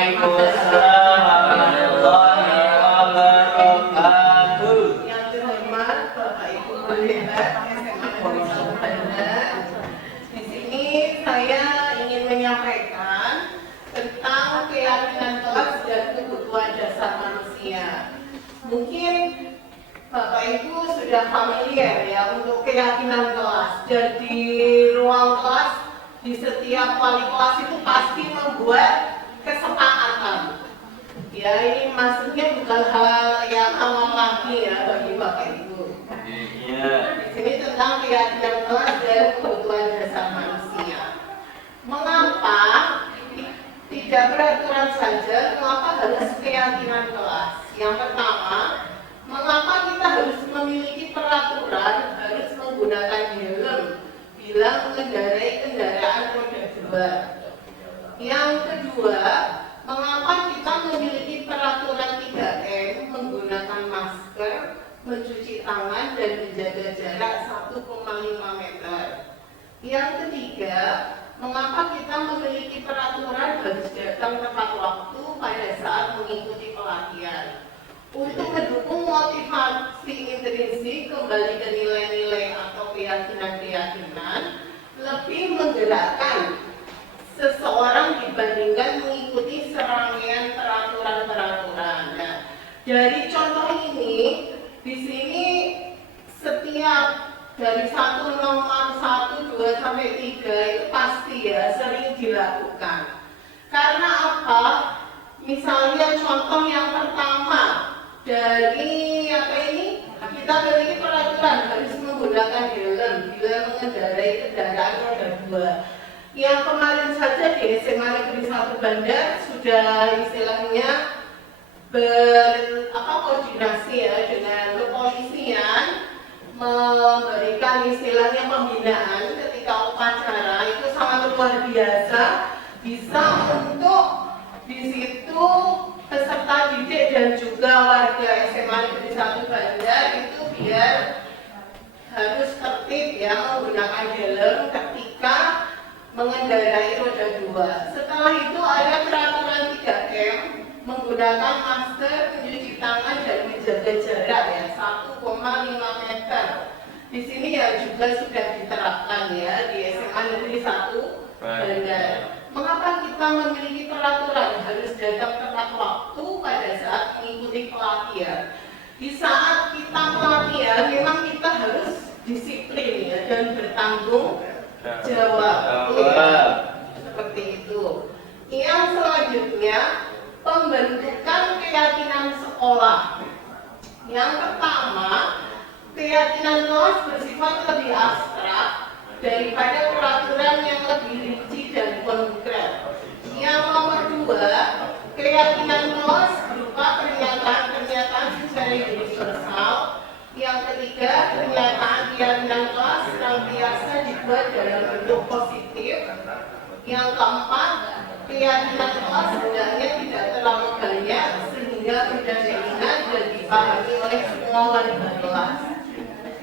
Waalaikumsalam warahmatullahi wabarakatuh. Yang terhormat Bapak Ibu guru hebat SMA Negeri 1 Bandar. Di sini saya ingin menyampaikan tentang keyakinan kelas dan kebutuhan dasar manusia. Mungkin Bapak Ibu sudah familiar ya untuk keyakinan kelas. Jadi ruang kelas di setiap wali kelas itu pasti membuat kesepakatan. Ya, ini maksudnya bukan hal yang awal lagi ya bagi Bapak Ibu. Iya. Di sini tentang keyakinan kelas dan kebutuhan dasar manusia. Mengapa tidak peraturan saja? Mengapa harus keyakinan kelas? Yang pertama, mengapa kita harus memiliki peraturan harus menggunakan helm bila mengendarai kendaraan roda 2? Yang kedua, mengapa kita memiliki peraturan 3M menggunakan masker, mencuci tangan, dan menjaga jarak 1,5 meter? Yang ketiga, mengapa kita memiliki peraturan harus datang tepat waktu pada saat mengikuti pelatihan? Untuk mendukung motivasi intrinsik kembali ke nilai-nilai atau keyakinan-keyakinan, lebih menggerakkan seseorang dibandingkan mengikuti serangkaian peraturan-peraturan. Nah, dari contoh ini, di sini setiap dari satu nomor 1, 2 sampai 3 itu pasti ya sering dilakukan. Karena apa? Misalnya contoh yang pertama dari apa ini? Kita memiliki peraturan harus menggunakan helm bila mengendarai kendaraan roda 2. Yang kemarin saja di SMA Negeri 1 Bandar sudah istilahnya koordinasi ya dengan kepolisian, memberikan istilahnya pembinaan ketika upacara itu sangat luar biasa, bisa untuk di situ peserta didik dan juga warga SMA Negeri 1 Bandar itu biar harus tertib ya menggunakan helm ketika mengendarai roda 2. Setelah itu ada peraturan 3M menggunakan masker, mencuci tangan, dan menjaga jarak ya 1,5 meter. Di sini ya juga sudah diterapkan ya di SMA Negeri 1 Bandar. Mengapa kita memiliki peraturan harus datang tepat waktu pada saat mengikuti pelatihan? Di saat kita pelatihan memang kita harus disiplin ya dan bertanggung jawab. Seperti itu. Yang selanjutnya, pembentukan keyakinan sekolah. Yang pertama, keyakinan kelas bersifat lebih abstrak daripada peraturan yang lebih rinci dan konkret. Yang nomor 2, keyakinan kelas berupa pernyataan-pernyataan secara universal. Yang ketiga, pernyataan keyakinan kelas senantiasa dibuat dalam bentuk positif. Yang keempat, keyakinan kelas hendaknya tidak terlalu banyak sehingga mudah diingat dan dipahami oleh semua warga kelas.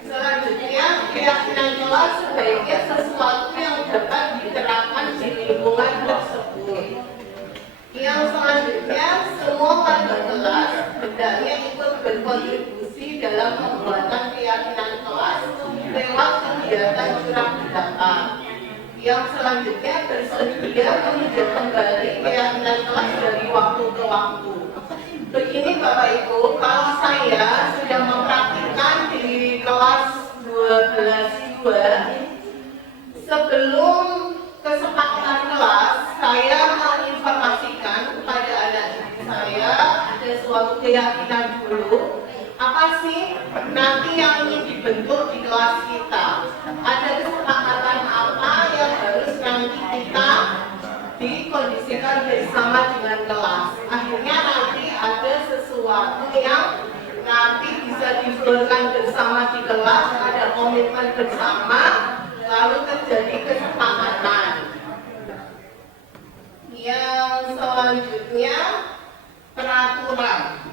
Selanjutnya, keyakinan kelas sebaiknya sesuatu yang dapat diterapkan di lingkungan tersebut. Yang selanjutnya, semua warga kelas hendaknya ikut berkontribusi dalam pembuatan keyakinan kelas lewat kegiatan curah pendapat. Yang selanjutnya, bersedia meninjau kembali keyakinan kelas dari waktu ke waktu. Begini Bapak Ibu, kalau saya sudah mempraktikkan di kelas 12 sebelum kesepakatan kelas, saya menginformasikan kepada anak didik saya ada suatu keyakinan dulu. Apa sih nanti yang ingin dibentuk di kelas kita? Ada kesepakatan apa yang harus nanti kita dikondisikan bersama dengan kelas? Akhirnya nanti ada sesuatu yang nanti bisa diflurkan bersama di kelas, ada komitmen bersama, lalu terjadi kesepakatan. Yang selanjutnya, peraturan.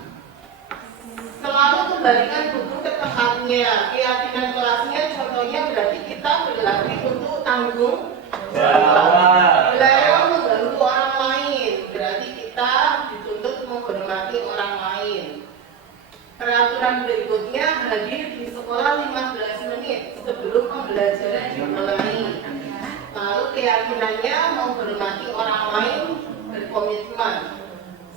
Selalu kembalikan buku ke tempatnya. Keyakinan kelasnya contohnya berarti kita berlatih untuk tanggung jawab. Belajar membantu orang lain berarti kita hadir di sekolah 15 menit sebelum pembelajaran dimulai. Lalu keyakinannya menghormati orang lain, berkomitmen.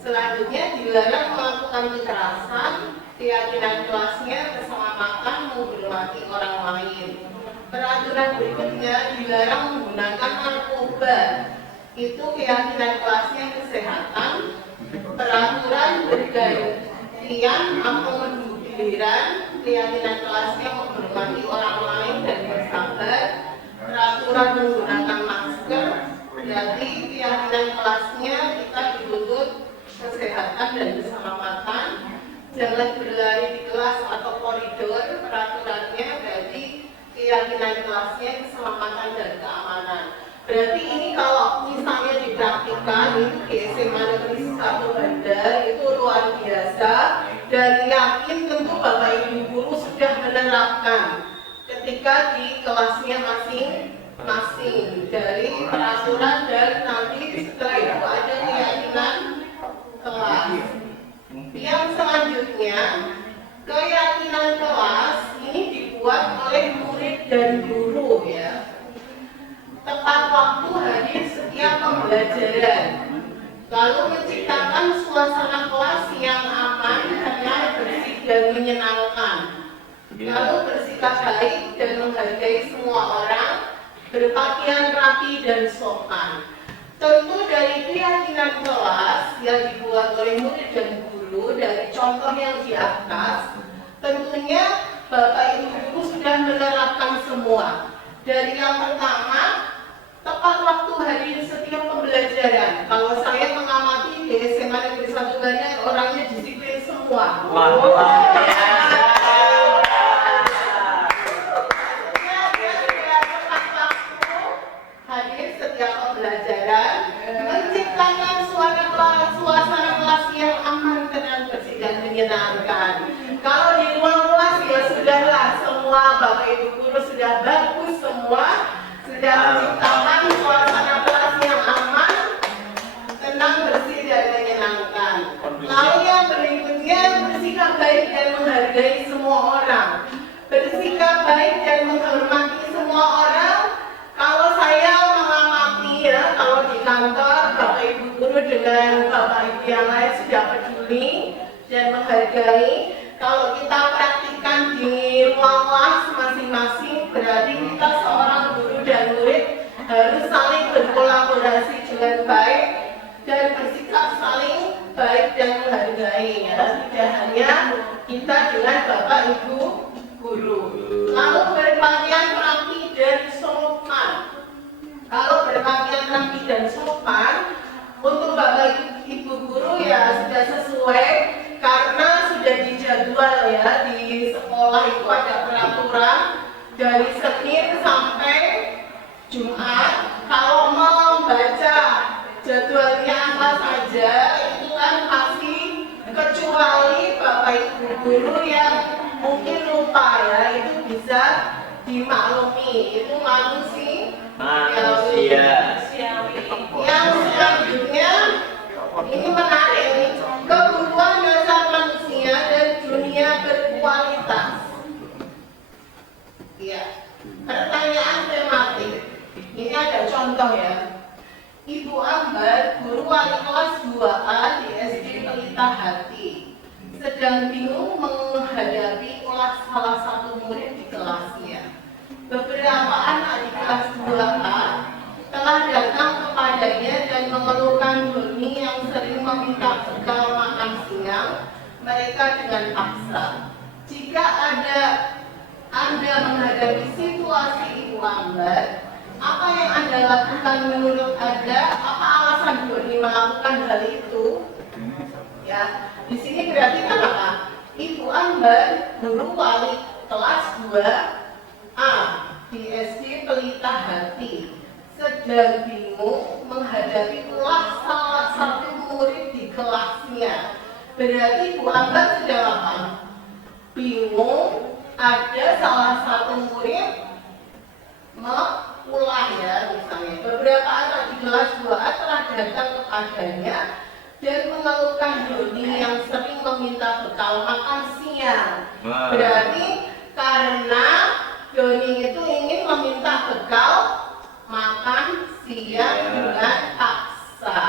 Selanjutnya dilarang melakukan kekerasan, keyakinan kelasnya keselamatan, menghormati orang lain. Peraturan berikutnya dilarang menggunakan narkoba. Itu keyakinan kelasnya kesehatan. Peraturan bergantian atau menunggu giliran, keyakinan kelasnya menghormati orang lain dan bersabar. Peraturan menggunakan masker, berarti keyakinan kelasnya kita dituntut kesehatan dan keselamatan. Jangan berlari di kelas atau koridor, peraturannya berarti keyakinan kelasnya keselamatan dan keamanan. Berarti ini kalau misalnya dipraktikkan itu di SMA Negeri 1 Bandar itu luar biasa, dan yakin tentu Bapak Ibu guru sudah menerapkan ketika di kelasnya masing-masing dari peraturan, dan nanti setelah itu ada keyakinan kelas. Yang selanjutnya, keyakinan kelas ini dibuat oleh murid dan guru ya. Tepat waktu hadir setiap pembelajaran, lalu menciptakan suasana kelas yang aman, tenang, bersih dan menyenangkan. Lalu bersikap baik dan menghargai semua orang, berpakaian rapi dan sopan. Tentu dari keyakinan kelas yang dibuat oleh murid dan guru dari contoh yang di atas, tentunya Bapak Ibu guru sudah menerapkan semua. Dari yang pertama, tepat waktu hadir setiap pembelajaran. Kalau saya mengamati di SMA Negeri 1 Bandar, orangnya disiplin semua. Hadir setiap pembelajaran, menciptakan suasana kelas yang aman, tenang, bersih dan menyenangkan. Kalau di ruang kelas ya sudahlah, semua Bapak Ibu guru sudah bagus semua, sudah menciptakan suasana kelas yang aman, tenang, bersih dan menyenangkan. Lalu yang berikutnya, bersikap baik dan menghargai semua orang. Bersikap baik dan menghormati semua orang. Kalau saya mengamati ya, kalau di kantor Bapak Ibu guru dengan Bapak Ibu yang lain sudah peduli dan menghargai. Kalau kita praktikkan di ruang kelas masing-masing, berarti kita seorang guru dan murid harus saling berkolaborasi dengan baik dan bersikap saling baik dan menghargai ya. Tidak hanya kita dengan Bapak Ibu guru. Lalu berpakaian rapi dan sopan. Kalau berpakaian rapi dan sopan, untuk Bapak Ibu guru ya sudah sesuai, karena sudah dijadwal ya, di sekolah itu ada peraturan dari Senin sampai Jumat. Kalau membaca jadwalnya apa saja itu kan pasti, kecuali Bapak Ibu guru yang mungkin lupa ya, itu bisa dimaklumi, itu manusia. Yang selanjutnya ini menarik nih, kebutuhan dasar manusia dan dunia berkualitas. Ya, pertanyaan tematik. Ini ada contoh ya. Ibu Ambar, guru wali kelas 2A di SD Pelita Hati, sedang bingung menghadapi ulah salah satu murid di kelasnya. Beberapa anak di kelas 2A telah datang kepadanya dan mengeluhkan Doni yang sering meminta bekal makan siang mereka dengan paksa. Jika Anda menghadapi situasi Ibu Ambar, apa yang Anda lakukan menurut Anda? Apa alasan Doni melakukan hal itu? Ya, di sini berarti kan apa? Ibu Ambar, guru wali kelas 2A di SD Pelita Hati, sedang bingung menghadapi ulah salah satu murid di kelasnya. Berarti Bu Ambar sedang apa? Bingung ada salah satu murid mengulah ya, misalnya beberapa anak di kelas 2A telah datang kepadanya dan mengeluhkan Doni yang sering meminta bekal makan siang. Berarti karena Doni itu ingin meminta bekal makan siang dengan paksa.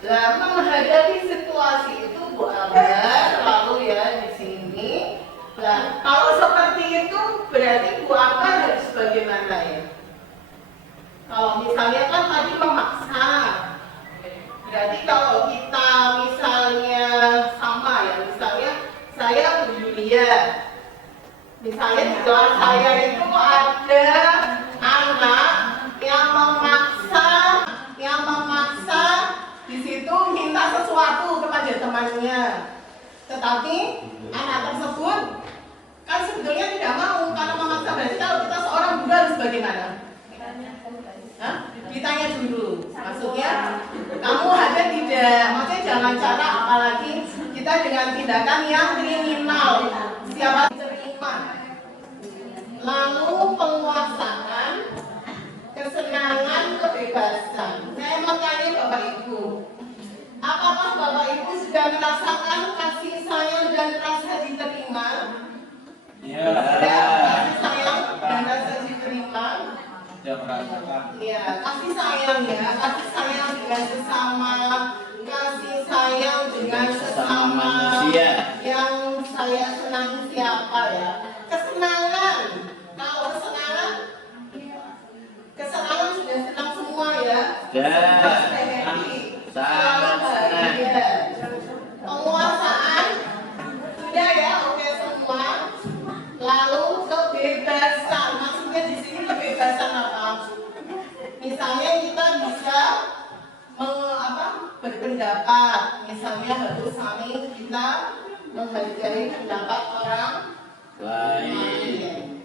Nah, menghadapi situasi itu Bu Ambar lalu ya di sini. Nah, kalau seperti itu berarti Bu Ambar harus bagaimana ya? Kalau misalnya kan tadi memaksa, berarti kalau kita misalnya sama ya, misalnya saya Bu Yulia, misalnya di kelas saya itu ada anak yang memaksa di situ minta sesuatu kepada temannya, tetapi anak tersebut kan sebetulnya tidak mau karena memaksa. Berarti kalau kita seorang guru harus bagaimana? Ditanya dulu, maksudnya kamu ada tidak? Maksudnya jangan cara apalagi kita dengan tindakan yang kriminal. Siapa terima? Lalu penguasaan, kesenangan, kebebasan. Saya mau tanya Bapak Ibu, apakah Bapak Ibu sudah merasakan kasih sayang dan rasa diterima? Ya. Kasih sayang dan rasa diterima. Sudah merasakan. Ya, kasih sayang ya, kasih sayang dengan sesama, kasih sayang dengan sesama manusia. Yang saya senangi siapa ya? Kesenangan. Kalau kesenangan sudah senang semua ya. Sangat senang. Penguasaan sudah ya, oke semua. Lalu kebebasan, maksudnya di sini kebebasan apa? Misalnya kita bisa berpendapat, misalnya harus saling kita menghargai pendapat orang lain.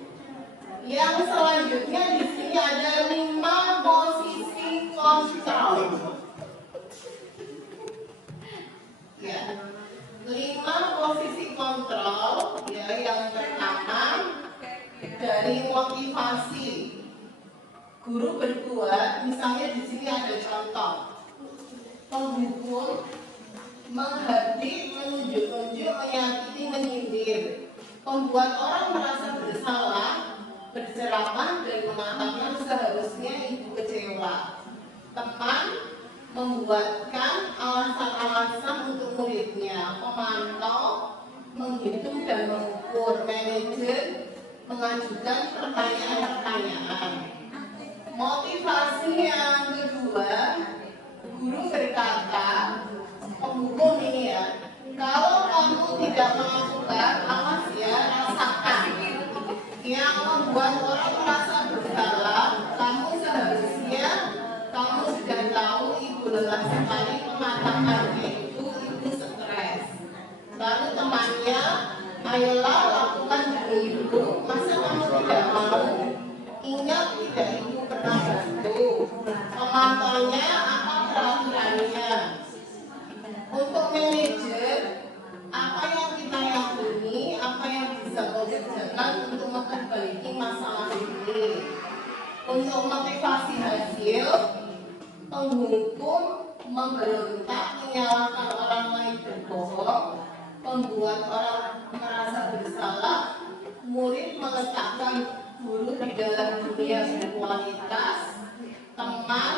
Yang selanjutnya di sini ada 5 posisi kontrol. Ya, 5 posisi kontrol. Ya, yang pertama dari motivasi. Guru berbuat, misalnya di sini ada contoh. Menghukum, menghardik, menunjuk-nunjuk, menyakiti, menyindir. Membuat orang merasa bersalah, berceramah dan mengatakan seharusnya ibu kecewa. Teman membuatkan alasan-alasan untuk muridnya. Pemantau menghitung dan mengukur. Manajer mengajukan pertanyaan-pertanyaan. Motivasi yang kedua, guru berkata, penghukum ini ya, kalau kamu tidak melakukan, awas ya, rasakan. Yang membuat orang merasa bersalah, kamu seharusnya, kamu sudah tahu ibu lelah sekali mengatakannya itu, ibu stres. Lalu temannya, ayolah lakukan demi ibu, masa kamu tidak mau? Ingat tidak ibu pernah bantu. Pemantaunya apa peraturannya? Untuk manajer, apa yang kita yakini, apa yang bisa kau kerjakan untuk memperbaiki masalah ini. Untuk motivasi hasil, menghukum, memberontak, menyalahkan orang lain berbohong, membuat orang merasa bersalah, murid meletakkan guru di dalam dunia berkualitas, teman,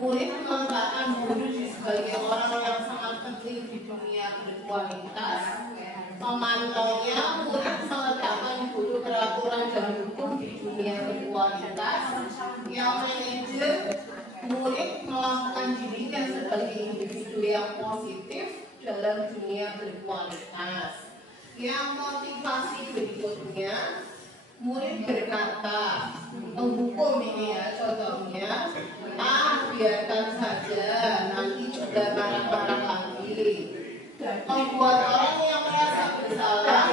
murid meletakkan guru sebagai orang yang sangat penting di dunia berkualitas, pemantaunya, murid meletakkan guru peraturan dan hukum di dunia berkualitas, yang manajer, murid melakukan dirinya sebagai individu yang positif dalam dunia berkualitas. Yang motivasi berikutnya, murid berkata, menghukum ini ya contohnya, biarkan saja, nanti juga marah-marah lagi. Membuat orang yang merasa bersalah,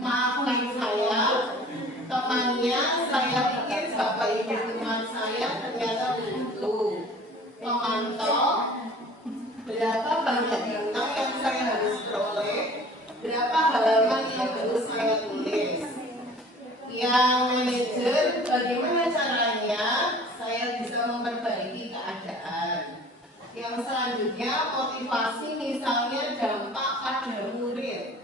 maafkan saya, temannya, saya pikir bapak ibu teman saya ternyata begitu. Memantau, berapa banyak bintang yang saya harus peroleh, berapa halaman yang harus saya tulis. Yang manajer, bagaimana caranya saya bisa memperbaiki keadaan. Yang selanjutnya motivasi, misalnya dampak pada murid.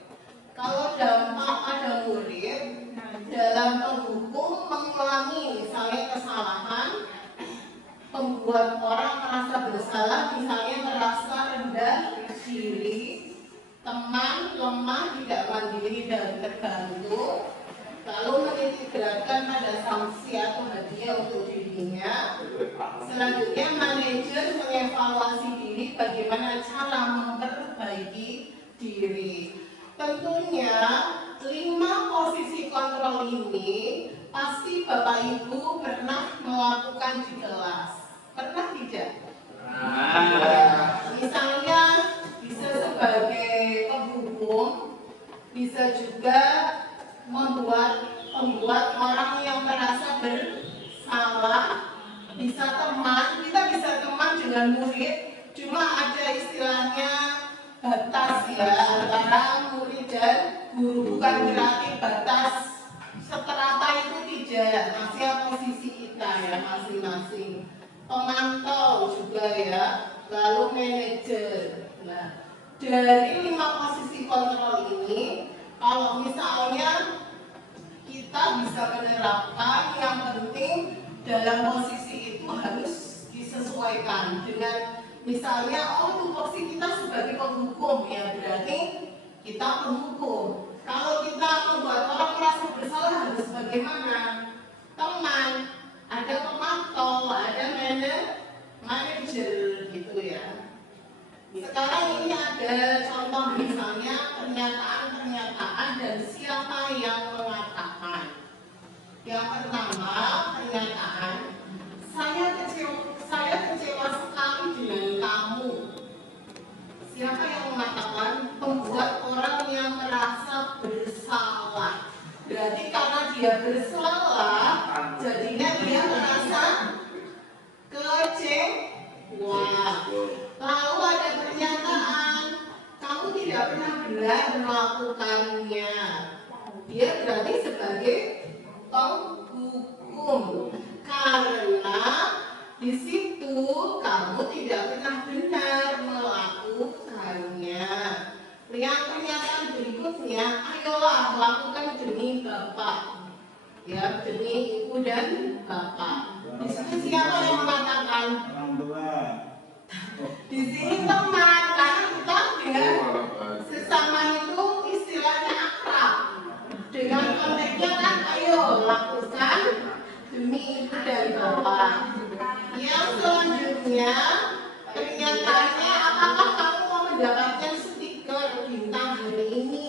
Kalau dampak pada murid dalam penghukum mengulangi misalnya kesalahan, membuat orang merasa bersalah, misalnya merasa rendah diri, teman lemah, tidak mandiri dan terbantu, lalu menitik beratkan pada sanksi atau hadiah untuk dirinya. Selanjutnya manajer mengevaluasi diri, bagaimana cara memperbaiki diri. Tentunya 5 posisi kontrol ini pasti Bapak Ibu pernah melakukan di kelas. Pernah tidak? Misalnya bisa sebagai penghukum, bisa juga membuat orang yang merasa bersalah, bisa teman, kita bisa teman dengan murid, cuma ada istilahnya batas ya antara murid dan guru, bukan berarti batas seterata itu tidak, masih posisi kita ya masing-masing. Pemantau juga ya, lalu manajer. Nah, dari 5 posisi kontrol ini, kalau misalnya kita bisa menerapkan, yang penting dalam posisi itu harus disesuaikan dengan misalnya, oh tupoksi kita sebagai penghukum, ya berarti kita penghukum. Kalau kita membuat orang merasa bersalah harus bagaimana? Teman, ada pemantau, ada manajer gitu ya. Sekarang ini ada contoh misalnya pernyataan-pernyataan dan siapa yang mengatakan. Yang pertama, pernyataan, saya kecewa sekali dengan kamu. Siapa yang mengatakan? Membuat orang yang merasa bersalah. Berarti karena dia bersalah, jadinya dia merasa kecewa. Lalu ada pernyataan, kamu tidak pernah benar melakukannya. Dia berarti sebagai penghukum karena di situ kamu tidak pernah benar melakukannya. Yang pernyataan berikutnya, ayolah lakukan demi Bapak, ya demi Ibu dan Bapak. Di situ siapa yang mengatakan? Orang tua. Di sini teman, karena kita dengan sesama itu istilahnya akrab. Dengan konteksnya kan, ayo lakukan demi Ibu dan Bapak. Yang selanjutnya, pernyataannya, apakah kamu mau mendapatkan stiker bintang hari ini?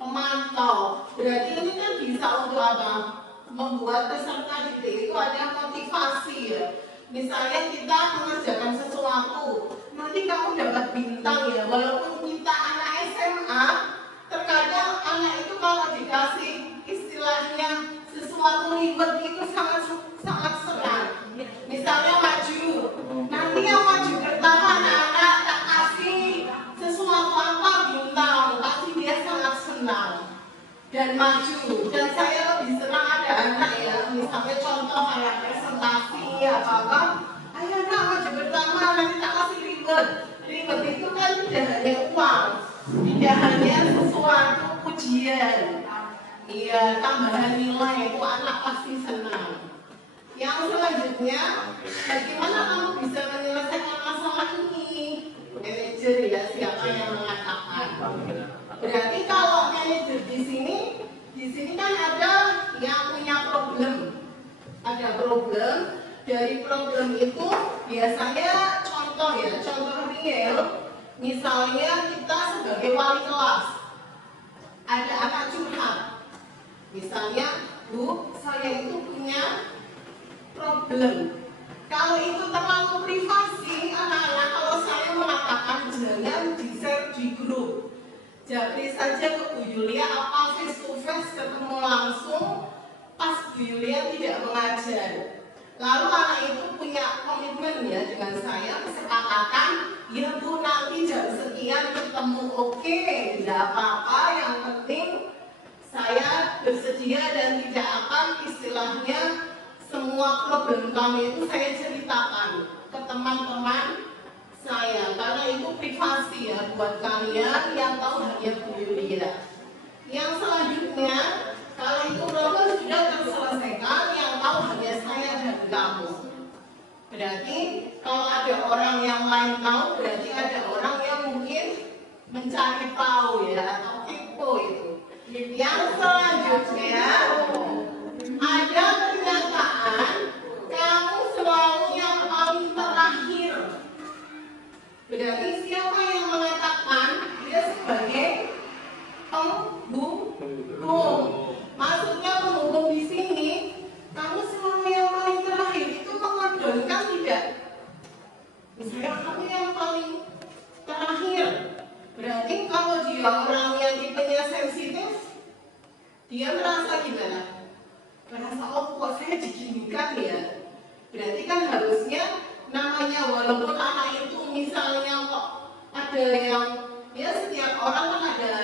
Pemantau. Berarti ini kan bisa untuk apa? Membuat peserta didik itu ada motivasi ya. Misalnya kita mengerjakan sesuatu, nanti kamu dapat bintang ya. Walaupun kita anak SMA, terkadang anak itu kalau dikasih istilahnya sesuatu ribet itu sangat senang. Misalnya maju, nanti yang maju pertama anak-anak tak kasih sesuatu apa bintang, pasti dia sangat senang dan maju. Dan saya lebih senang ada anak ya, misalnya contoh kayak presentasi apa-apa, ayo nak maju pertama, nanti tak kasih ribet. Ribet itu kan tidak hanya uang, tidak hanya sesuatu pujian, iya tambahan nilai, itu anak pasti senang. Yang selanjutnya, bagaimana kamu bisa menyelesaikan masalah ini? Manajer ya, siapa yang mengatakan? Berarti kalau manajer di sini kan ada yang punya problem. Ada problem, dari problem itu biasanya contoh real. Misalnya kita sebagai wali kelas, ada anak curhat. Misalnya, Bu, saya itu punya problem. Kalau itu terlalu privasi, anak-anak, kalau saya mengatakan jangan di-share di grup. Jadi saja ke Bu Yulia apa face to face ketemu langsung pas Bu Yulia tidak mengajar. Lalu anak itu punya komitmen ya dengan saya, kesepakatan, ya Bu nanti jam sekian ketemu, oke, tidak apa-apa, yang penting saya bersedia dan tidak akan istilahnya semua problem kami itu saya ceritakan ke teman-teman saya, karena itu privasi ya buat kalian yang tahu hanya Bulia. Yang selanjutnya, kalau itu role sudah terselesaikan, yang tahu hanya saya dan kamu. Berarti kalau ada orang yang lain tahu, berarti ada orang yang mungkin mencari tahu ya, atau kepo itu. Yang selanjutnya, ada pernyataan kamu selalu yang paling terakhir. Berarti siapa yang mengatakan dia sebagai penghubung? Maksudnya penghubung di sini, kamu selalu yang paling terakhir itu mengodongkan tidak? Misalnya kamu yang paling terakhir. Berarti kalau dia orang yang tipenya sensitif, dia merasa gimana? Merasa oh kok saya diginikan ya? Berarti kan harusnya namanya walaupun anak itu misalnya kok ada yang ya setiap orang kan ada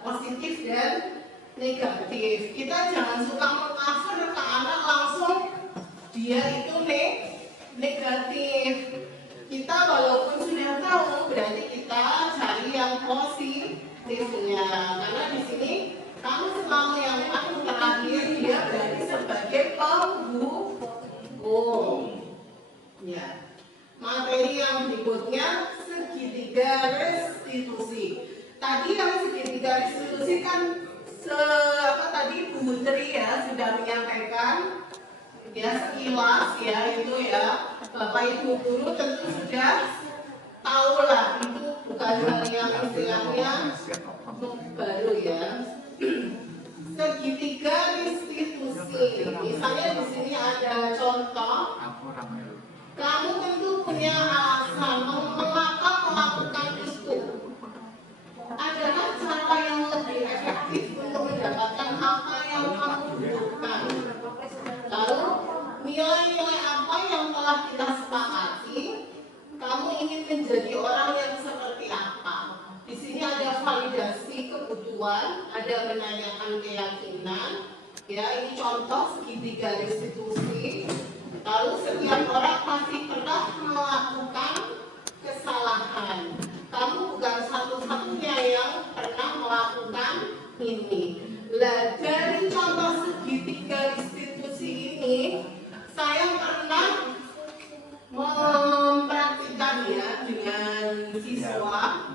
positif dan negatif. Kita jangan suka meng-cover ke anak langsung dia itu negatif. Kita walaupun sudah tahu berarti kita cari yang positifnya. Karena di sini kamu selalu yang paling terakhir dia berarti sebagai penghubung. Ya. Materi yang berikutnya segitiga restitusi. Tadi yang segitiga restitusi kan tadi Bu Menteri ya sudah menyampaikan ya sekilas ya itu ya Bapak Ibu guru tentu sudah tahu lah itu bukan hal yang istilahnya baru ya. Segitiga restitusi. Misalnya di sini ada contoh. Kamu tentu punya alasan mengapa melakukan itu. Adalah cara yang lebih efektif untuk mendapatkan apa yang kamu butuhkan. Lalu nilai-nilai apa yang telah kita sepakati? Kamu ingin menjadi orang yang seperti apa? Di sini ada validasi kebutuhan, ada menanyakan keyakinan. Ya, ini contoh segitiga restitusi. Lalu setiap orang pasti pernah melakukan kesalahan. Kamu bukan satu-satunya yang pernah melakukan ini. Nah, dari contoh segitiga restitusi ini, saya pernah mempraktikkan ya dengan siswa.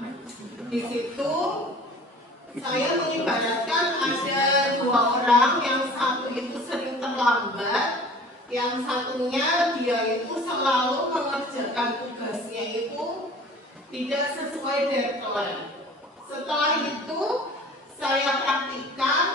Di situ saya mengibaratkan ada dua orang, yang satu itu sering terlambat, yang satunya dia itu selalu mengerjakan tugasnya itu tidak sesuai deadline. Setelah itu saya praktikkan,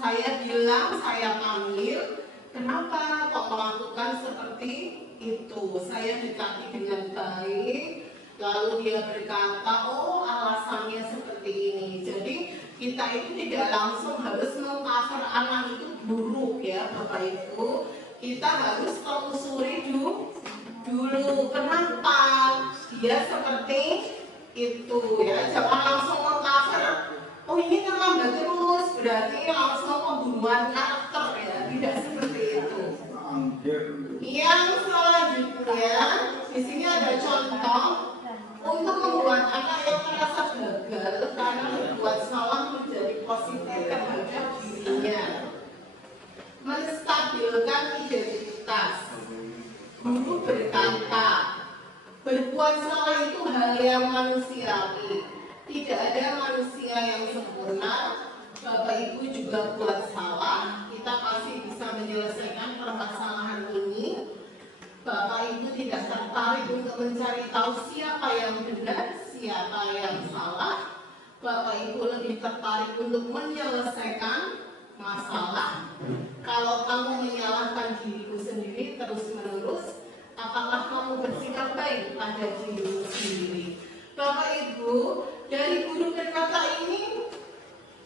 saya bilang, saya panggil, kenapa kok melakukan seperti itu? Saya dekati dengan baik, lalu dia berkata, oh alasannya seperti ini. Jadi kita itu tidak langsung harus meng-cover anak itu buruk ya Bapak Ibu. Kita harus telusuri dulu kenapa dia seperti itu ya. Jangan langsung meng-cover, oh ini terlambat terus berarti langsung pembunuhan karakter ya. Tidak seperti itu. Yang selanjutnya di sini ada contoh untuk membuat anak yang merasa gagal karena membuat salah menjadi positif terhadap dirinya. Menstabilkan identitas. Guru berkata, berbuat salah itu hal yang manusiawi. Tidak ada manusia yang sempurna. Bapak Ibu juga buat salah. Kita pasti bisa menyelesaikan permasalahan ini. Bapak Ibu tidak tertarik untuk mencari tahu siapa yang benar, siapa yang salah. Bapak Ibu lebih tertarik untuk menyelesaikan masalah. Kalau kamu menyalahkan dirimu sendiri terus-menerus, apakah kamu bersikap baik pada dirimu sendiri? Bapak Ibu, dari guru berkata ini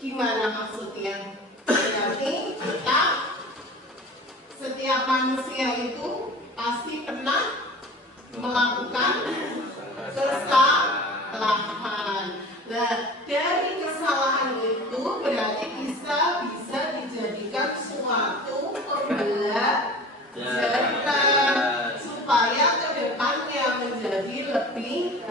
gimana maksudnya? Berarti kita setiap manusia itu pasti pernah melakukan kesalahan. Nah, dari kesalahan itu berarti bisa dijadikan suatu pembelajaran supaya ke depannya menjadi lebih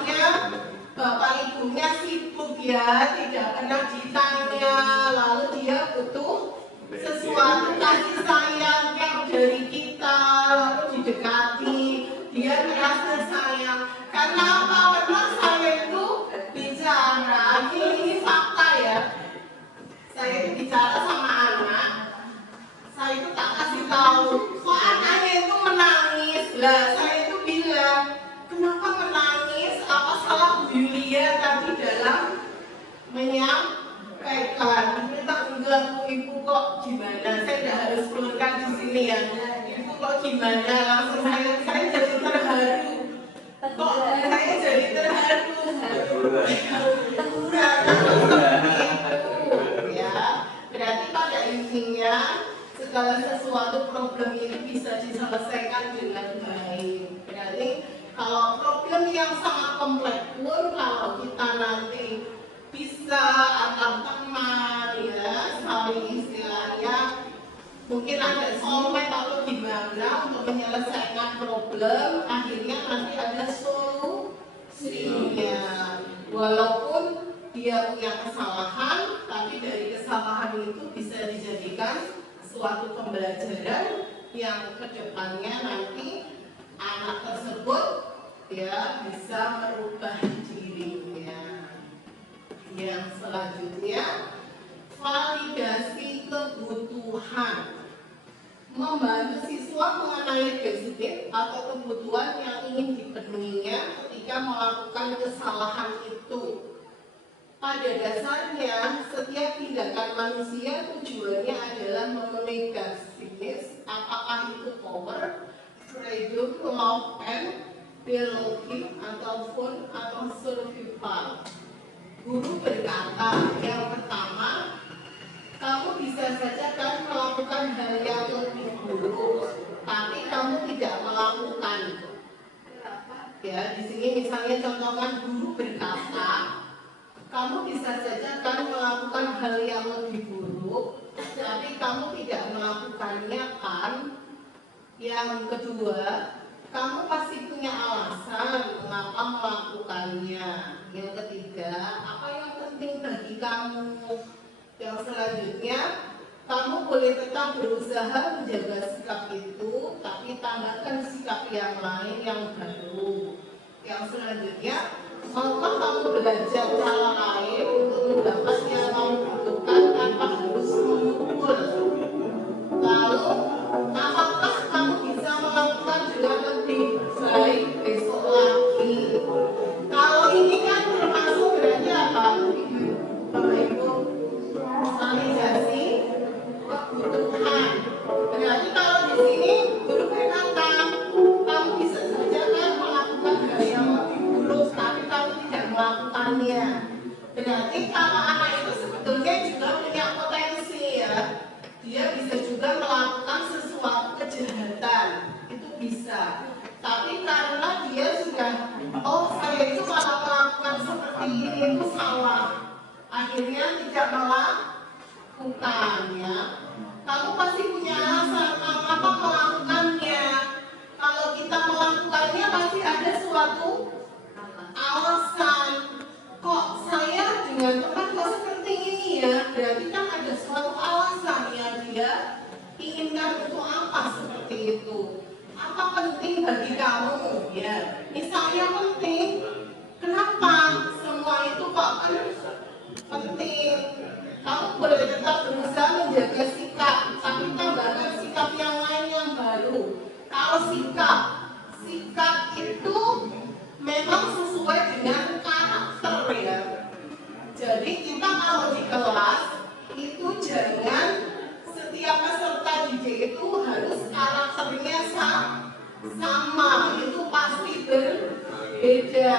misalnya bapak ibunya sibuk ya, tidak pernah ditanya, lalu dia butuh sesuatu kasih sayang yang dari kita, lalu didekati, dia merasa sayang. Karena apa? Pernah saya itu bicara, ini fakta ya. Saya itu bicara sama anak, saya itu tak kasih tahu, kok anaknya itu menangis. Lah saya itu bilang, kenapa menangis? Apa salah Bu Yulia tadi dalam menyampaikan? Kita enggak Bu, ibu kok gimana? Saya tidak harus keluarkan di sini ya. Ibu kok gimana? Langsung saya jadi terharu. Kok saya jadi terharu? Teguran seperti itu ya. Berarti pada intinya segala sesuatu problem ini bisa diselesaikan dengan baik. Berarti kalau problem yang sangat kompleks pun kalau kita nanti bisa antar teman ya, saling istilahnya mungkin ada soulmate atau gimana untuk menyelesaikan problem, akhirnya nanti ada solusinya. Walaupun dia punya kesalahan, tapi dari kesalahan itu bisa dijadikan suatu pembelajaran yang kedepannya nanti anak tersebut ya bisa merubah dirinya. Yang selanjutnya, validasi kebutuhan. Membantu siswa mengenai defisit atau kebutuhan yang ingin dipenuhinya ketika melakukan kesalahan itu. Pada dasarnya, setiap tindakan manusia tujuannya adalah memenuhi garis finish, apakah itu power, freedom, love, and belonging, ataupun atau survival. Guru berkata, yang pertama, kamu bisa saja kan melakukan hal yang lebih buruk, tapi kamu tidak melakukan. Ya, di sini misalnya contohkan guru berkata, kamu bisa saja kan melakukan hal yang lebih buruk, tapi kamu tidak melakukannya kan. Yang kedua, kamu pasti punya alasan mengapa melakukannya. Yang ketiga, apa yang penting bagi kamu. Yang selanjutnya, kamu boleh tetap berusaha menjaga sikap itu, tapi tambahkan sikap yang lain yang baru. Yang selanjutnya, maukah kamu belajar cara lain untuk mendapat yang kamu butuhkan tanpa harus memukul? Lalu, apakah kamu bisa melakukan dengan lebih baik besok lagi? Kalau ini kan termasuk berarti apa? Bapak Ibu, validasi kebutuhan. Berarti kalau di sini guru berkata, kamu bisa saja kan melakukan hal yang lebih buruk, tapi kamu tidak melakukannya. Berarti kalau anak itu sebetulnya juga punya potensi ya. Dia bisa juga melakukan sesuatu kejahatan, itu bisa. Tapi karena dia sudah, oh saya itu kalau melakukan seperti ini itu salah, akhirnya tidak melakukannya. Kamu pasti punya alasan mengapa melakukannya. Kalau kita melakukannya pasti ada suatu alasan. Kok saya dengan teman kok seperti ini ya? Berarti kan ada suatu alasan yang dia inginkan untuk apa seperti itu. Apa penting bagi kamu? Ya, misalnya penting. Kenapa? Semua itu kok kan penting. Kamu boleh tetap berusaha menjaga sikap, tapi tambahkan sikap yang lain yang baru. Kalau sikap itu memang sesuai dengan karakter ya. Jadi kita kalau di kelas itu jangan setiap peserta didik itu harus karakternya sama, itu pasti berbeda.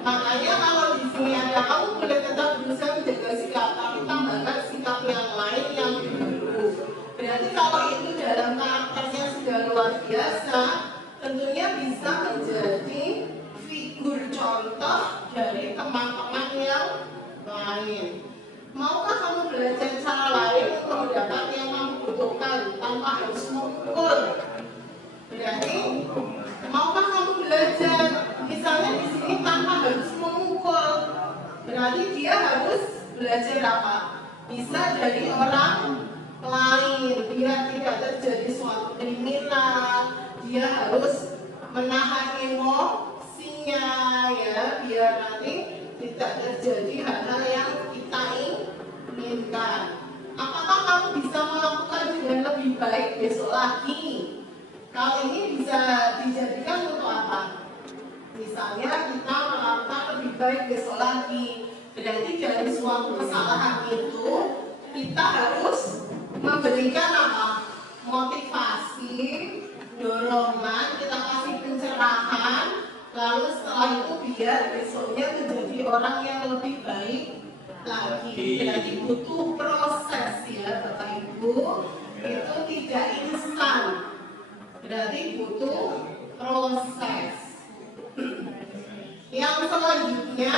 Makanya kalau di sini ada kamu boleh tetap berusaha menjaga sikap, tapi tambahkan sikap yang lain yang baru. Berarti kalau itu dalam karakternya sudah luar biasa, tentunya bisa menjadi figur contoh dari teman-teman yang lain. Maukah kamu belajar cara lain untuk mendapat yang kamu butuhkan tanpa harus memukul? Berarti maukah kamu belajar misalnya di sini tanpa harus belajar apa? Bisa dari orang lain, biar tidak terjadi suatu kriminal. Dia harus menahan emosinya ya, biar nanti tidak terjadi hal-hal yang kita inginkan. Apakah kamu bisa melakukan dengan lebih baik besok lagi? Kalau ini bisa dijadikan untuk apa? Misalnya kita melakukan lebih baik besok lagi, berarti dari suatu kesalahan itu kita harus memberikan apa? Motivasi, dorongan, kita kasih pencerahan, lalu setelah itu biar besoknya menjadi orang yang lebih baik lagi. Berarti butuh proses ya Bapak Ibu, itu tidak instan, berarti butuh proses. Yang selanjutnya,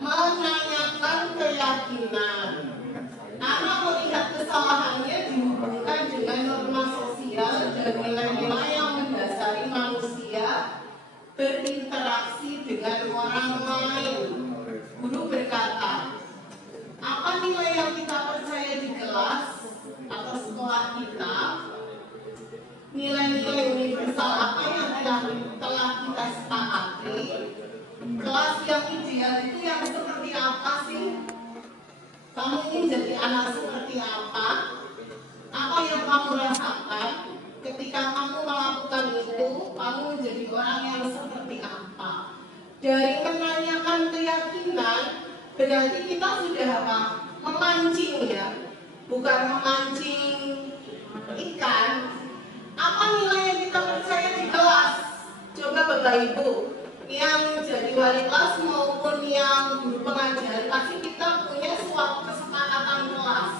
menanyakan keyakinan. Anak melihat kesalahannya dihubungkan dengan norma sosial dan nilai-nilai yang mendasari manusia berinteraksi dengan orang lain. Guru berkata, apa nilai yang kita percaya di kelas atau sekolah kita? Nilai-nilai universal apa yang telah kita sepakati? Kelas yang ideal itu yang seperti apa sih? Kamu ingin jadi anak seperti apa? Apa yang kamu rasakan ketika kamu melakukan itu? Kamu menjadi orang yang seperti apa? Dari menanyakan keyakinan, berarti kita sudah apa? Memancing ya, bukan memancing ikan. Apa nilai yang kita percaya di kelas? Coba Bapak Ibu yang jadi wali kelas maupun yang guru pengajar, pasti kita punya suatu kesepakatan kelas.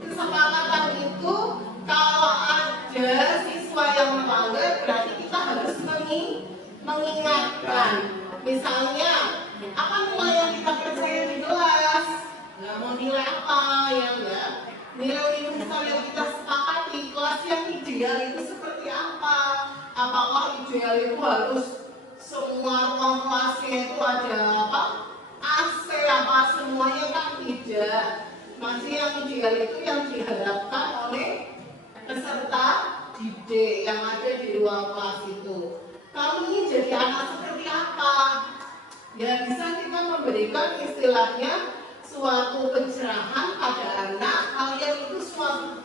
Kesepakatan itu kalau ada siswa yang melanggar, berarti kita harus mengingatkan. Misalnya, apa nilai yang kita percaya di kelas? Nggak mau nilai apa ya enggak? Nilai universal yang kita sepakati, kelas yang ideal itu seperti apa? Apakah ideal itu harus semua ruang kelasnya itu ada apa? AC apa semuanya kan tidak. Masih yang ideal itu yang diharapkan oleh peserta didik yang ada di ruang kelas itu. Kamu ini jadi anak seperti apa? Ya bisa kita memberikan istilahnya suatu pencerahan pada anak. Kalian itu suatu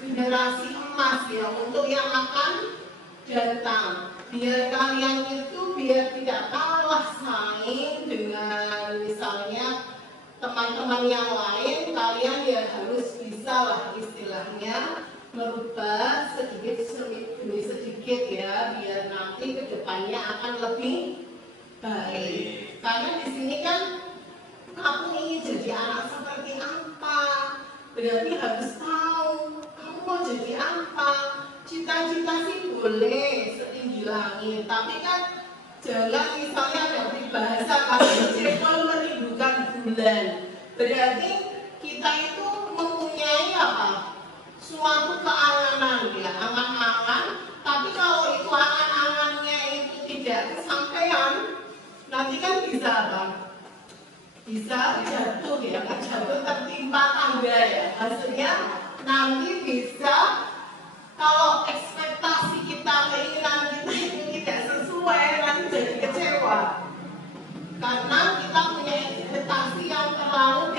generasi emas ya untuk yang akan datang. Biar kalian itu biar tidak kalah saing dengan misalnya teman-teman yang lain, kalian ya harus bisa lah istilahnya merubah sedikit demi sedikit ya, biar nanti kedepannya akan lebih baik. Karena di sini kan kamu ingin jadi anak seperti apa, berarti harus tahu kamu mau jadi apa. Cita-cita sih boleh setinggi langit, tapi kan jangan misalnya dari bahasa kasih cepol merindukan bulan. Berarti kita itu mempunyai apa? Suatu keanganan ya, angan-angan. Tapi kalau itu angan-angannya itu tidak kesampaian, nanti kan bisa apa? Bisa jatuh ya, jatuh tertimpa tangga ya. Maksudnya nanti bisa kalau ekspektasi kita, keinginan kita itu tidak sesuai, nanti jadi kecewa. Karena kita punya ekspektasi yang terlalu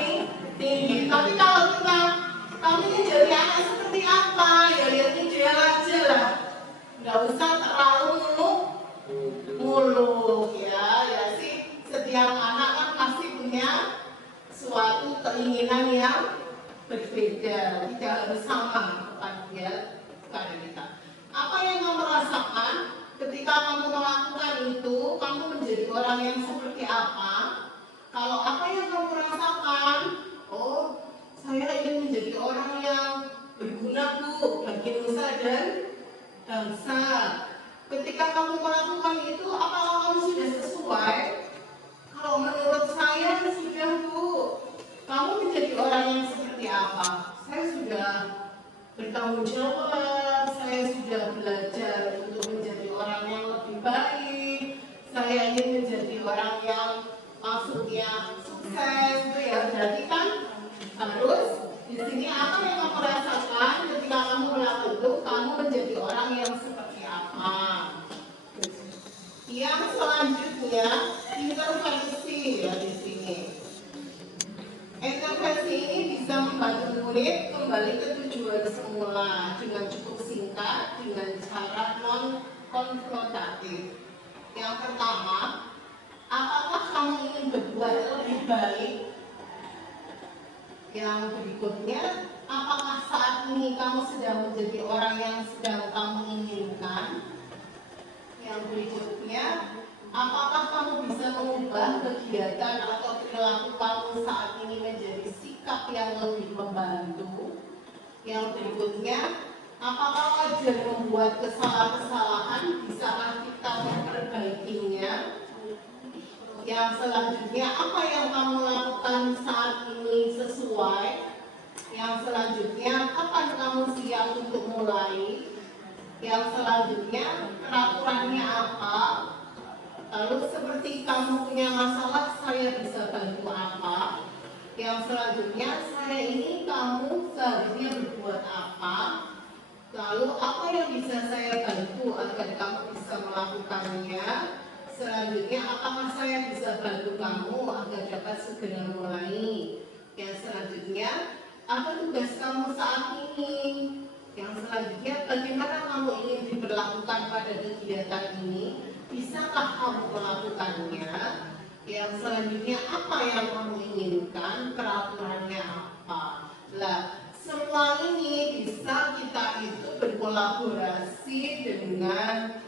tinggi. Tapi kalau kamu ini jadi anak seperti apa, ya yang ideal aja lah. Nggak usah terlalu muluk ya sih. Setiap anak kan pasti punya suatu keinginan yang berbeda, tidak harus sama kan ya. Kita. Apa yang kamu rasakan ketika kamu melakukan itu, kamu menjadi orang yang seperti apa? Kalau apa yang kamu rasakan, oh saya ingin menjadi orang yang berguna Bu bagi nusa dan bangsa. Ketika kamu melakukan itu, apakah kamu sudah sesuai? Kalau menurut saya sudah Bu. Kamu menjadi orang yang seperti apa? Saya sudah bertanggung jawab, saya sudah belajar untuk menjadi orang yang lebih baik, saya ingin menjadi orang yang maksudnya sukses itu ya, Apa yang kamu rasakan ketika kamu melakukan itu? Kamu menjadi orang yang seperti apa? Yang selanjutnya, intervensi ya di sini. Intervensi ini bisa membantu murid kembali ke tujuan semula dengan cukup singkat, dengan cara non-konfrontatif. Yang pertama, apakah kamu ingin berbuat lebih baik? Yang berikutnya, apakah saat ini kamu sedang menjadi orang yang sedang kamu inginkan? Yang berikutnya, apakah kamu bisa mengubah kegiatan atau perilaku kamu saat ini menjadi sikap yang lebih membantu? Yang berikutnya, apakah wajar membuat kesalahan-kesalahan? Bisakah kita memperbaikinya? Yang selanjutnya, apa yang kamu lakukan saat ini sesuai? Yang selanjutnya, kapan kamu siap untuk mulai? Yang selanjutnya, peraturannya apa? Lalu seperti kamu punya masalah, saya bisa bantu apa? Yang selanjutnya, saya ini kamu seharusnya berbuat apa? Lalu apa yang bisa saya bantu agar kamu bisa melakukannya? Selanjutnya, apakah saya bisa bantu kamu agar dapat segera mulai? Yang selanjutnya, apa tugas kamu saat ini? Yang selanjutnya, bagaimana kamu ingin diperlakukan pada kegiatan ini? Bisakah kamu melakukannya? Yang selanjutnya, apa yang kamu inginkan? Peraturannya apa? Lah, semua ini bisa kita itu berkolaborasi dengan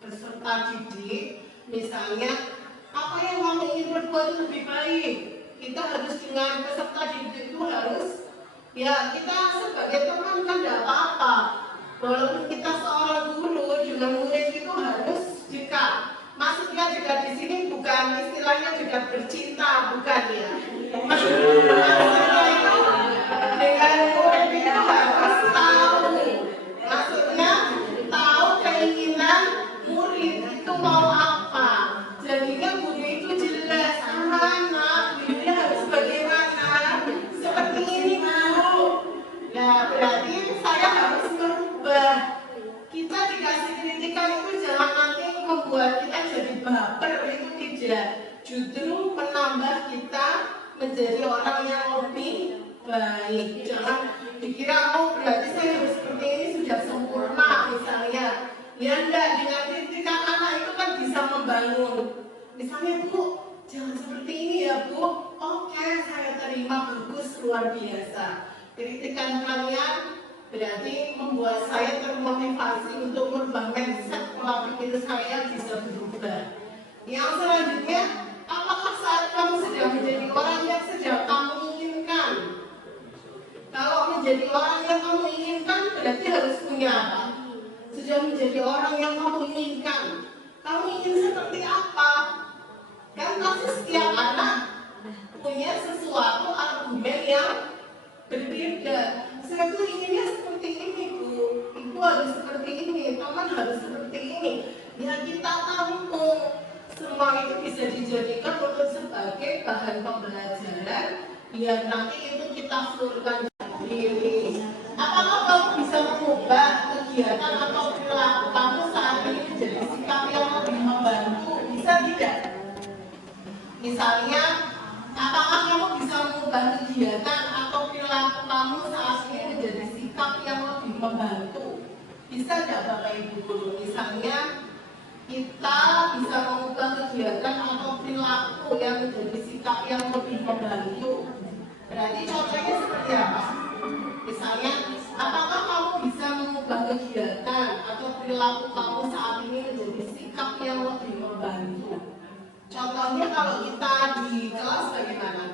peserta didik. Misalnya, apa yang kamu ingin berbuat lebih baik? Kita harus dengan peserta didik itu harus, ya kita sebagai teman kan tidak apa-apa. Walaupun kita seorang guru dengan murid itu harus dekat. Maksudnya dekat di sini bukan istilahnya dekat bercinta, bukan ya. Maksudnya itu dengan murid itu harus tahu. Maksudnya tahu keinginan murid itu mau apa. Jadinya guru itu jelas, anak ini harus bagaimana. Seperti ini guru. Nah berarti saya harus merubah. Kita dikasih kritikan itu jangan nanti membuat kita jadi baper, itu tidak. Justru menambah kita menjadi orang yang lebih baik. Jangan dikira oh berarti saya harus seperti ini sudah sempurna misalnya. Ya enggak, dengan kritikan anak itu kan bisa membangun. Misalnya Bu, jangan seperti ini ya Bu. Oke, saya terima, bagus, luar biasa. Kritikan kalian berarti membuat saya termotivasi untuk merubah mindset pola pikir saya bisa berubah. Yang selanjutnya, apakah saat kamu sedang menjadi orang yang sedang kamu inginkan? Kalau menjadi orang yang kamu inginkan berarti harus punya apa? Sudah menjadi orang yang kamu inginkan. Kamu ingin seperti apa? Kan pasti setiap anak punya sesuatu argumen yang berbeda. Saya tuh inginnya seperti ini Bu, Ibu harus seperti ini, teman harus seperti ini. Ya kita tampung. Semua itu bisa dijadikan untuk sebagai bahan pembelajaran biar nanti itu kita flurkan diri. Apakah kamu bisa mengubah kegiatan atau perilaku kamu saat ini menjadi sikap yang lebih membantu? Bisa tidak? Misalnya, apakah kamu bisa mengubah kegiatan atau perilaku kamu saat ini menjadi sikap yang lebih membantu? Bisa tidak Bapak Ibu Guru? Misalnya, kita bisa mengubah kegiatan atau perilaku yang menjadi sikap yang lebih membantu. Berarti contohnya seperti apa? Misalnya, apakah kamu bisa mengubah kegiatan atau perilaku kamu saat ini menjadi sikap yang lebih membantu? Contohnya kalau kita di kelas bagaimana?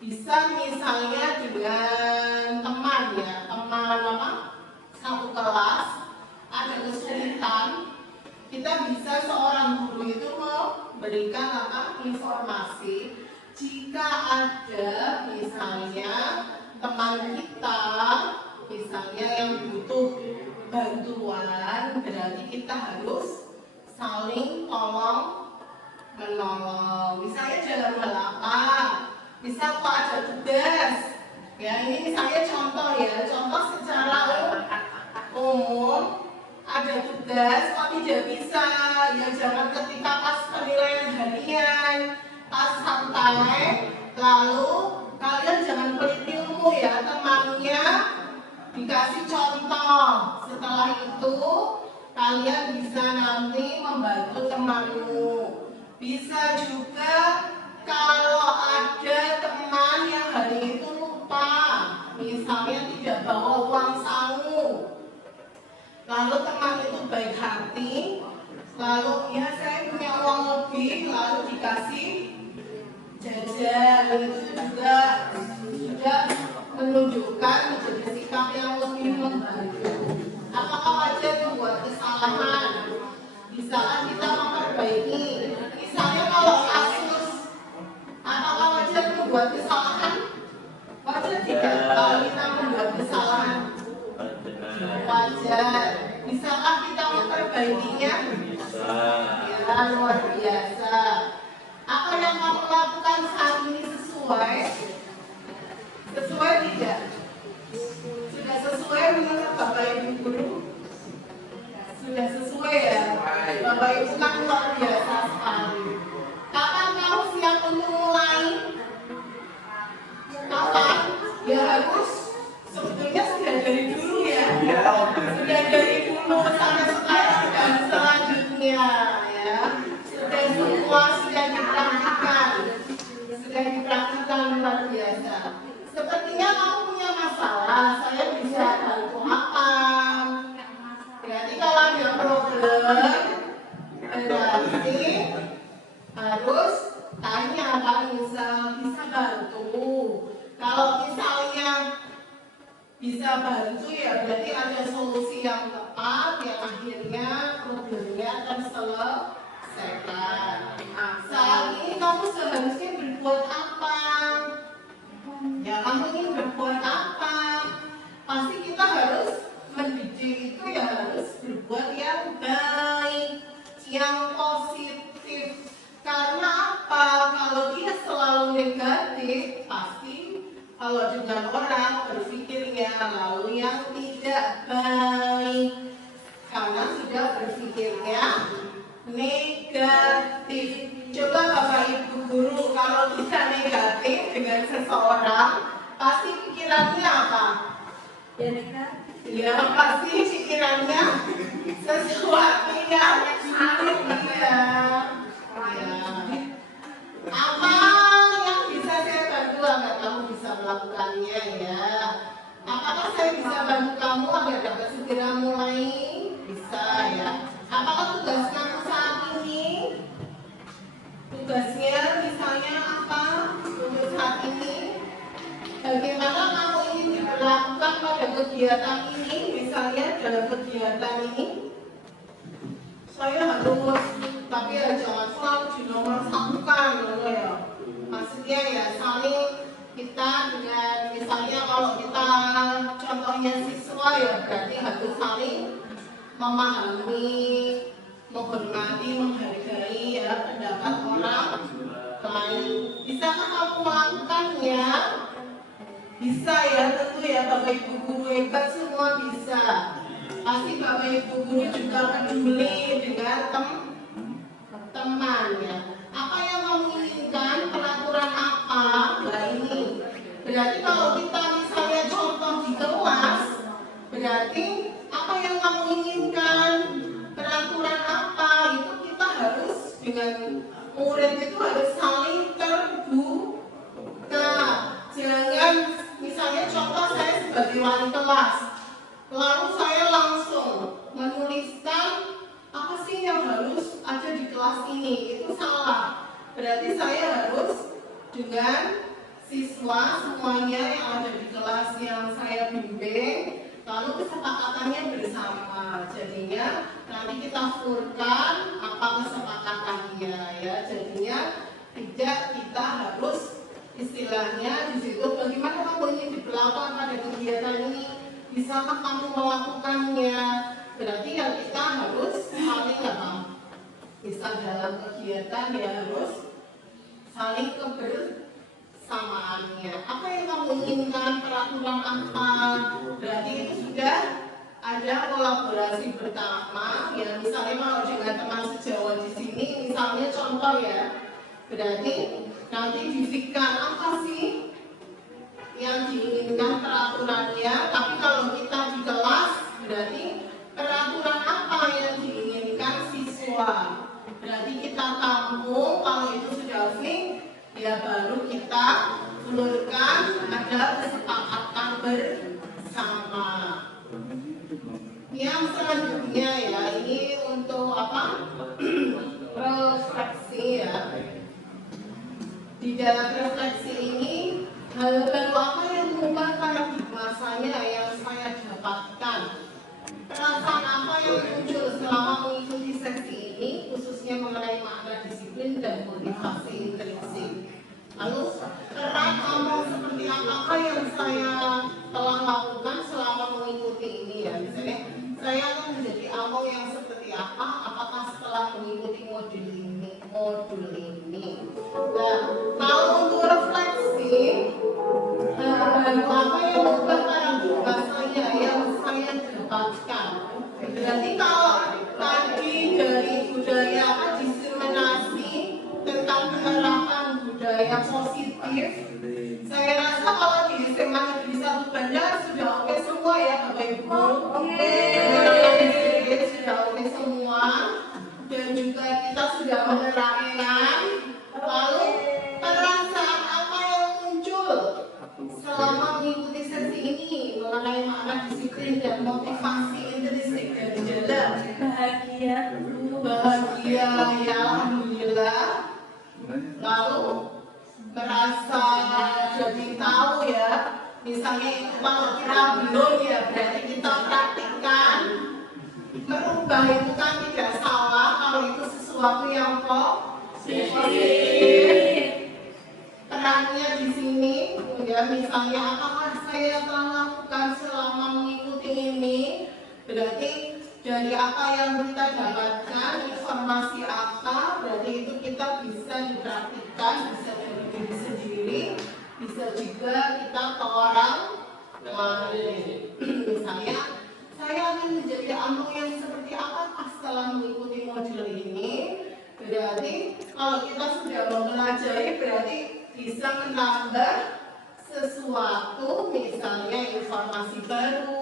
Bisa misalnya dengan teman ya, teman apa? Satu kelas ada kesulitan. Kita bisa seorang guru itu memberikan apa informasi jika ada misalnya teman kita misalnya yang butuh bantuan, berarti kita harus saling tolong menolong. Misalnya dalam hal apa? Misal kok ada tugas Ya, ini misalnya contoh ya, contoh secara umum ada tugas kok tidak bisa, ya jangan ketika pas penilaian harian, pas santai, lalu kalian jangan pelit ilmu ya, temannya dikasih contoh, setelah itu kalian bisa nanti membantu temanmu. Bisa juga kalau ada teman yang hari itu lupa, misalnya tidak bawa uang saku, lalu teman itu baik hati, lalu ya saya punya uang lebih, lalu dikasih jajan, itu juga menunjukkan menjadi sikap yang lebih membantu. Apakah wajar membuat kesalahan? Bisakah kita memperbaiki? Misalnya kalau kasus, apakah wajar membuat kesalahan? Wajar tidak kalau kita membuat kesalahan? Wajar. Bisakah kita memperbaikinya? Bisa. Ya, luar biasa. Apa yang kamu lakukan saat ini sesuai? Sesuai tidak? Sudah sesuai menurut Bapak Ibu guru? Sudah sesuai ya? Bapak Ibu kan luar biasa sekali. Kapan kamu siap untuk mulai? Kapan? Ya harus sebetulnya sudah dari dulu ya. Sudah dari dulu sampai sekarang dan selanjutnya ya. Sudah semua sudah dipraktikkan. Sudah dipraktikkan luar biasa. Sepertinya kamu punya masalah, saya bisa bantu apa? Berarti kalau ada problem, berarti harus tanya kan, bisa bantu. Kalau misalnya bisa bantu ya berarti ada solusi yang tepat yang akhirnya problemnya terselesaikan. Saat ini kamu seharusnya berbuat apa? Ya kamu ingin berbuat apa? Pasti kita harus mendidik itu ya harus berbuat yang baik, yang positif. Karena apa? Kalau dia selalu negatif, pasti kalau dengan orang berpikirnya lalu yang tidak baik. Karena sudah berpikirnya negatif. Coba Bapak Ibu guru, kalau kita negatif dengan seseorang, pasti pikirannya apa? Ya negatif. Ya pasti pikirannya sesuatu yang aneh dia. Ya. Apa yang bisa saya bantu agar kamu bisa melakukannya ya? Apakah saya bisa bantu kamu agar dapat segera mulai? Bisa ya. Apakah tugas kamu saat ini? Tugasnya misalnya apa untuk saat ini? Bagaimana kamu ingin diperlakukan pada kegiatan ini? Misalnya dalam kegiatan ini, saya harus, tapi ya jangan selalu dinomorsatukan, ya. Maksudnya ya saling kita dengan misalnya kalau kita contohnya siswa ya berarti harus saling memahami, menghormati, menghargai ya pendapat orang lain. Bisakah kamu melakukannya? Bisa ya, tentu ya Bapak Ibu guru hebat semua bisa. Pasti Bapak Ibu guru juga peduli dengan teman ya. Apa yang kamu inginkan? Peraturan apa? Nah ini berarti kalau kita misalnya contoh di kelas, berarti apa yang kamu inginkan? Peraturan apa? Itu kita harus dengan murid itu harus saling terbuka. Jangan misalnya contoh saya sebagai wali kelas, lalu saya langsung menuliskan apa sih yang harus ada di kelas ini, itu salah. Berarti saya harus dengan siswa semuanya yang ada di kelas yang saya bimbing, lalu kesepakatannya bersama. Jadinya nanti kita furkan apa kesepakatannya ya. Jadinya tidak kita harus istilahnya di situ bagaimana kamu ingin diperlakukan pada kegiatan ini, bisakah kamu melakukannya? Berarti ya kita harus saling apa? Bisa dalam kegiatan ya harus saling kebersamaan. kebersamaannya. Apa yang kamu inginkan, peraturan apa? Berarti itu sudah ada kolaborasi bersama. Ya misalnya kalau dengan teman sejawat di sini, misalnya contoh ya. Berarti nanti difikirkan apa sih yang diinginkan peraturannya. Tapi kalau kita di kelas, berarti peraturan apa yang diinginkan siswa. Berarti kita tampung, kalau itu sudah fix, ya baru kita ulurkan ada kesepakatan bersama. Yang selanjutnya ya, ini untuk apa? Refleksi ya. Di dalam refleksi ini, hal baru apa yang mengubah paradigma saya yang saya dapatkan? Perasaan apa yang muncul selama mengikuti sesi ini, khususnya mengenai makna disiplin dan motivasi intrinsik. Lalu, peran amal seperti apa yang saya telah lakukan selama mengikuti ini ya. Misalnya, saya akan menjadi amal yang seperti apa, apakah setelah mengikuti modul ini. Nah, kalau untuk refleksi, apa yang mengubah paradigma saya yang saya dapatkan. Berarti kalau tadi dari budaya diskriminasi tentang penerapan budaya positif, saya rasa kalau di SMA Negeri 1 Bandar sudah oke semua ya Bapak Ibu. Sudah oke semua, dan juga kita sudah menerapkan. Lalu perasaan apa yang muncul selama mengikuti sesi ini mengenai makna disiplin dan motivasi intrinsik dari jalan? Bahagia ya, alhamdulillah. Lalu merasa jadi tahu ya, misalnya itu kalau kita belum ya berarti kita praktikkan. Merubah itu kan tidak salah kalau itu sesuatu yang positif. Perannya di sini ya, misalnya apakah saya telah lakukan selama mengikuti ini, berarti dari apa yang kita dapatkan, informasi apa, berarti itu kita bisa dipraktikkan, bisa dari diri sendiri, bisa juga kita ke orang lain. Misalnya, saya akan menjadi amal yang seperti apa setelah mengikuti modul ini. Berarti kalau kita sudah mempelajari, berarti bisa menambah sesuatu, misalnya informasi baru.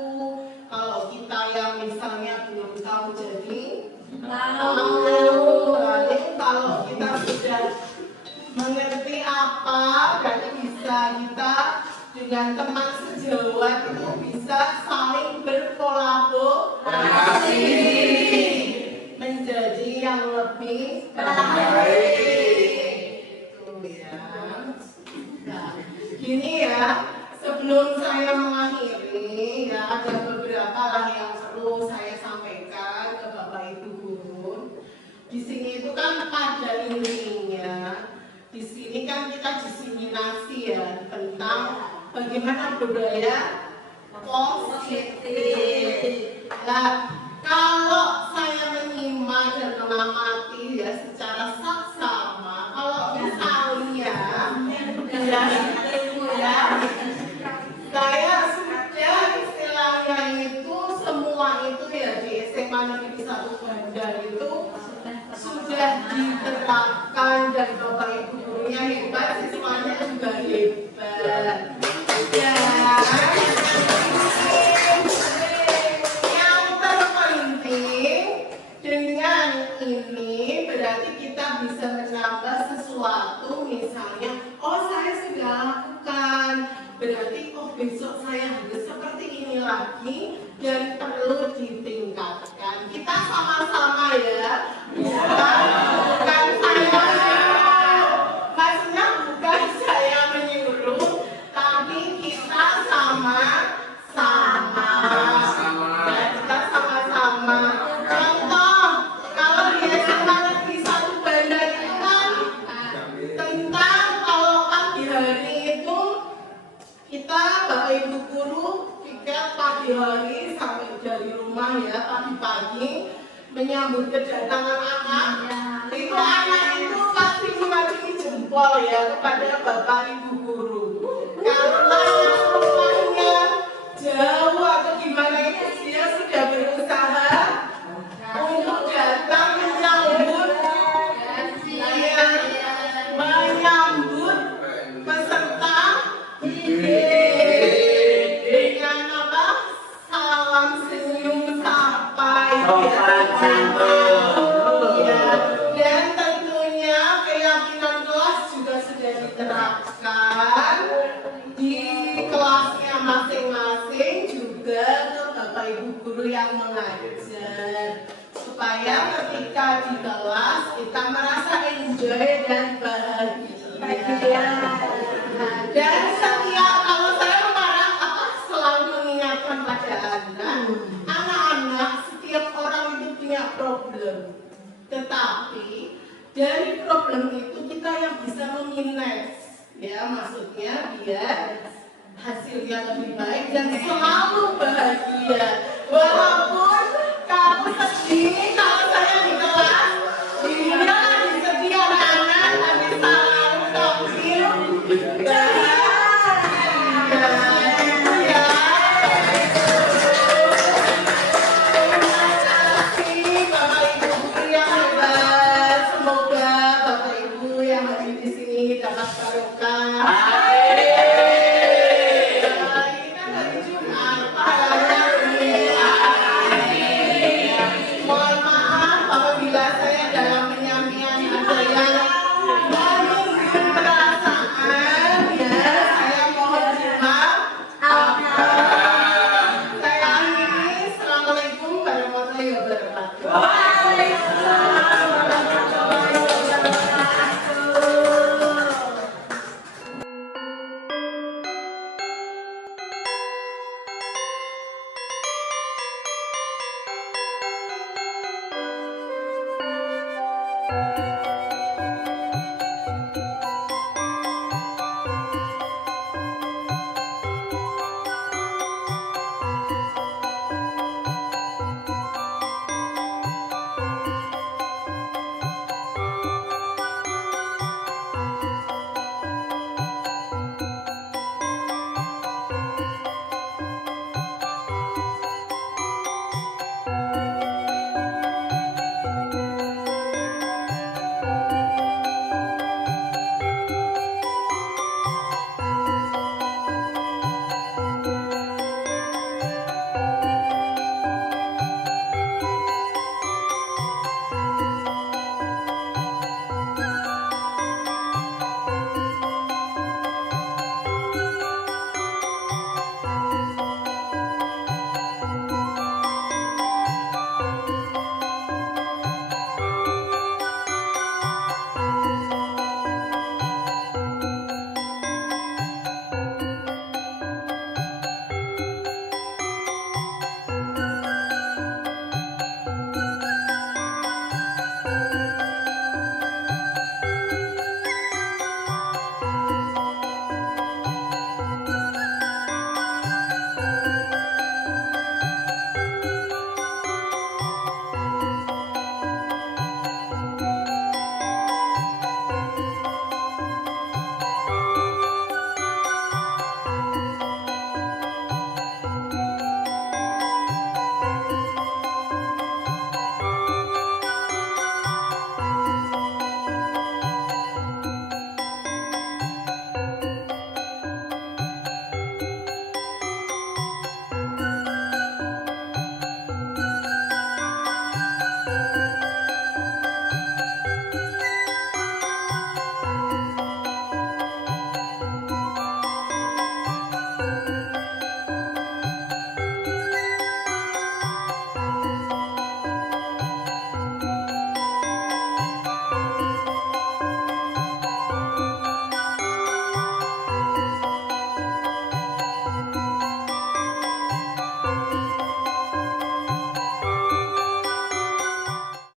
Kalau kita yang misalnya belum tahu jadi tahu. Lalu kalau kita sudah mengerti apa, berarti bisa kita dengan teman sejawat itu bisa saling berkolaborasi menjadi yang lebih baik. Itu ya. Nah, gini ya, sebelum saya mengakhiri ya, ada beberapa lah yang perlu saya sampaikan ke Bapak Ibu guru. Di sini itu kan pada intinya, di sini kan kita diseminasi ya tentang bagaimana budaya positif. Nah, kalau saya menyimak dan mengamati ya secara saksama, kalau misalnya ya, saya sudah istilahnya itu semua itu ya di SMA Negeri 1 Bandar itu sudah diterapkan dan Bapak Ibu gurunya hebat, siswanya juga hebat. Ya, yang terpenting dengan ini berarti kita bisa menambah sesuatu, misalnya, oh saya sudah lakukan, berarti oh besok saya harus seperti ini lagi dan perlu ditingkatkan. Kita sama-sama ya, bukan saya menyuruh, tapi kita sama-sama. Kita sama-sama. Contoh, kalau di SMA Negeri 1 Bandar itu kan tentang kalau pagi hari itu kita Bapak Ibu guru jika pagi hari sampai dari rumah ya pagi-pagi menyambut kedatangan anak. Itu anak itu pas masih mengacungi jempol ya kepada Bapak Ibu guru. Karena yang rumahnya jauh atau gimana itu dia sudah berusaha untuk datang menyambut peserta dengan apa? Salam senyum sampai ya. Dan tentunya keyakinan kelas juga sudah diterapkan di kelasnya masing-masing, juga ke Bapak Ibu guru yang mengajar, supaya ketika di kelas kita merasa enjoy dan bahagia. Dan setiap kalau saya kemarin selalu mengingatkan pada anak-anak, setiap orang itu punya problem, tetapi dari problem itu kita yang bisa memanage, ya maksudnya biar hasilnya lebih baik dan selalu bahagia. Walaupun kamu sedih, kalau saya di kelas, dia lagi sedih anak-anak, tapi selalu tampil bahagia. Thank you.